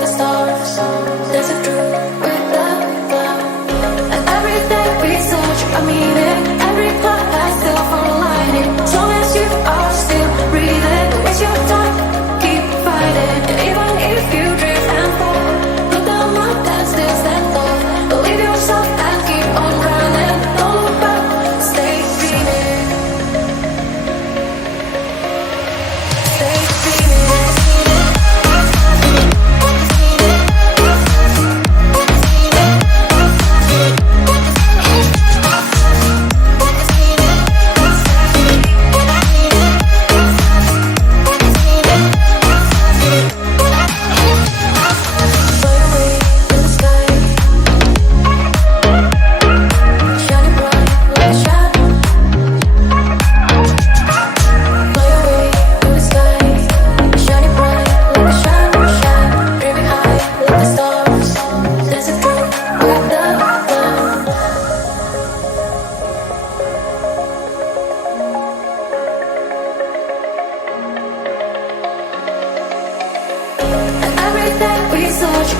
like the stars, dancing through without cloud. And everything we search, I mean it. Every part has silver lining. As long as you are still breathing, don't waste your time, keep fighting. And even if you drift and fall, look down up and still stand tall. Believe yourself and keep on running. Don't look back, stay dreaming. Stay dreaming.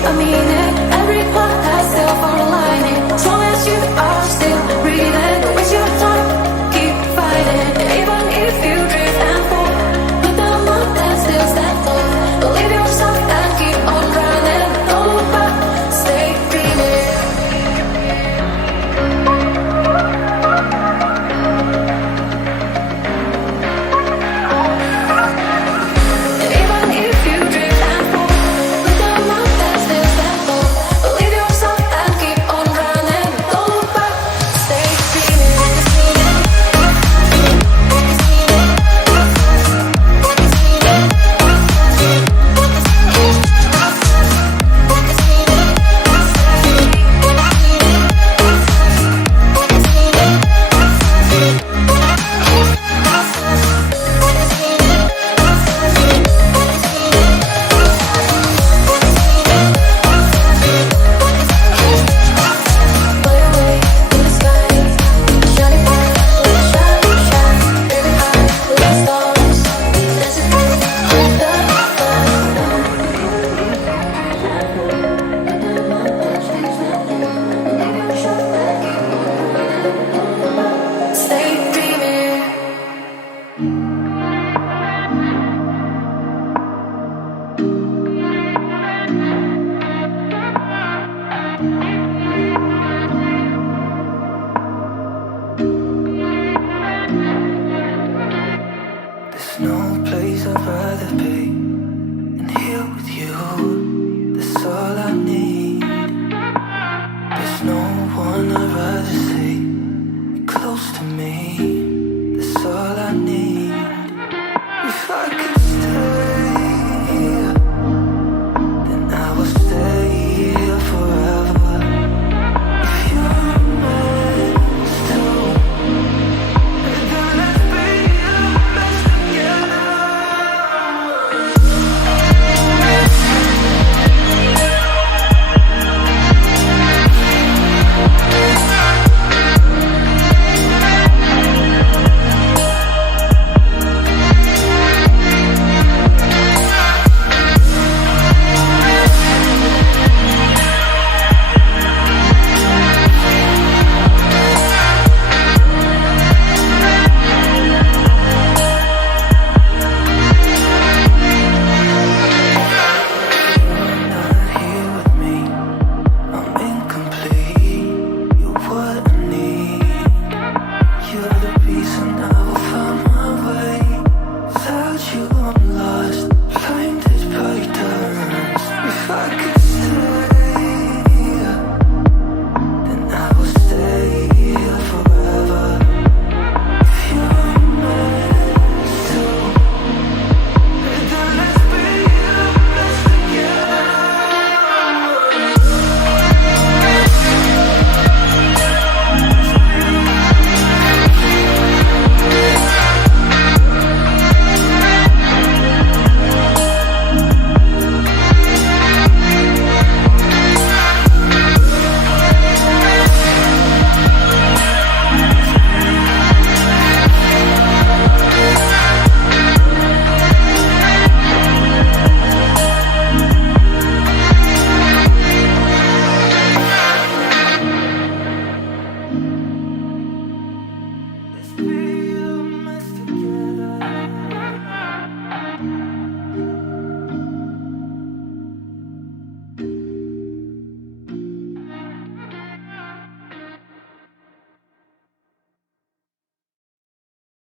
I mean it, every part has silver